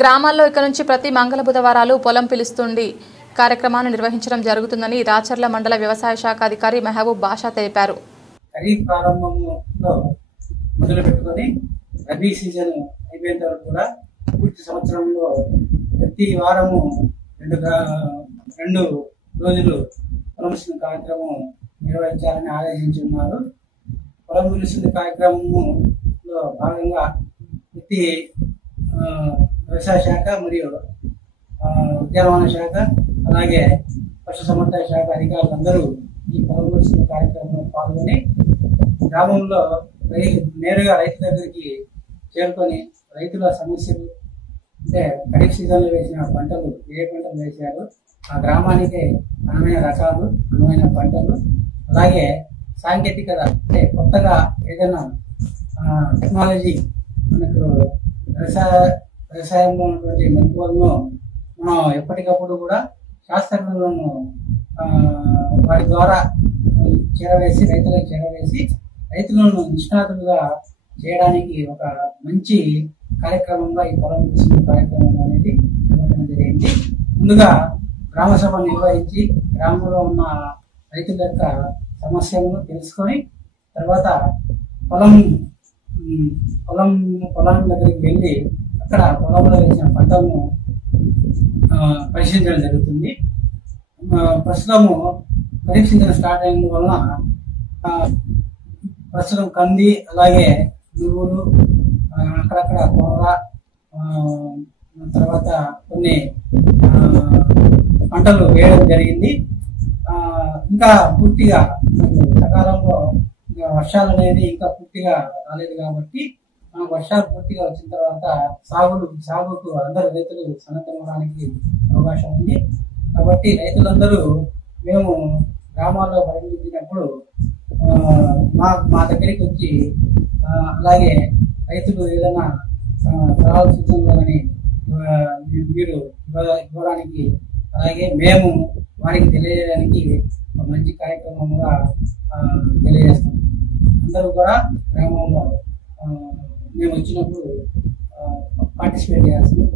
గ్రామాల్లో ఇక నుంచి ప్రతి మంగళ బుధవారాలు పొలం పిలుస్తుంది కార్యక్రమాన్ని నిర్వహించడం జరుగుతుందని రాచర్ల మండల వ్యవసాయ శాఖ అధికారి మెహబూబ్ బాషా తెలిపారు. ఖరీఫ్ ప్రారంభంలో మొదలు పెట్టుకొని రబీ సీజన్ అయిపోయేంత వరకు కూడా పూర్తి సంవత్సరంలో ప్రతి వారము రెండు రోజులు పొలం పిలుస్తుంది కార్యక్రమం నిర్వహించాలని ఆదేశించున్నారు. పొలం పిలుస్తుంది కార్యక్రమంలో భాగంగా ప్రతి వ్యవసాయ శాఖ మరియు ఉద్యానవన శాఖ అలాగే పశుసంవర్ధక శాఖ అధికారులందరూ ఈ పొలం పిలుస్తుంది కార్యక్రమంలో పాల్గొని గ్రామంలో నేరుగా రైతు దగ్గరికి చేరుకొని రైతుల సమస్యలు అంటే ఖరీఫ్ సీజన్లో వేసిన పంటలు ఏ పంటలు వేశారు, ఆ గ్రామానికి అనువైన రకాలు, అనువైన పంటలు, అలాగే సాంకేతికత అంటే కొత్తగా ఏదైనా టెక్నాలజీ మనకు వ్యవసాయంలో ఉన్నటువంటి మెలకువలను మనం ఎప్పటికప్పుడు కూడా శాస్త్రజ్ఞులను వారి ద్వారా రైతులకు చేరవేసి రైతులను నిష్ణాతులుగా చేయడానికి ఒక మంచి కార్యక్రమంగా ఈ పొలం పిలుస్తుంది కార్యక్రమం అనేది చేపట్టడం జరిగింది. ముందుగా గ్రామ సభ నిర్వహించి గ్రామంలో ఉన్న రైతుల యొక్క సమస్యలను తెలుసుకొని తర్వాత పొలం దగ్గరికి వెళ్ళి అక్కడ పొలంలో వేసిన పంటలను పరిశీలించడం జరుగుతుంది. ప్రస్తుతము ఖరీఫ్ సీజన్ స్టార్ట్ అయిన వలన ప్రస్తుతం కంది అలాగే నువ్వులు అక్కడక్కడ కూర తర్వాత కొన్ని పంటలు వేయడం జరిగింది. ఇంకా పూర్తిగా సకాలంలో వర్షాలు అనేది ఇంకా పూర్తిగా రాలేదు కాబట్టి వర్షాలు పూర్తిగా వచ్చిన తర్వాత సాగుకు అందరు రైతులు సన్నద్ధమవడానికి అవకాశం ఉంది. కాబట్టి రైతులందరూ మేము గ్రామాల్లో పర్యటించినప్పుడు మా దగ్గరికి వచ్చి అలాగే రైతులు ఏదైనా సలహాలు సూచనలు కానీ మీరు ఇవ్వడానికి అలాగే మేము వారికి తెలియజేయడానికి ఒక మంచి కార్యక్రమంగా తెలియజేస్తాం. అందరూ కూడా గ్రామంలో మేము వచ్చినప్పుడు పార్టిసిపేట్ చేయాల్సింది.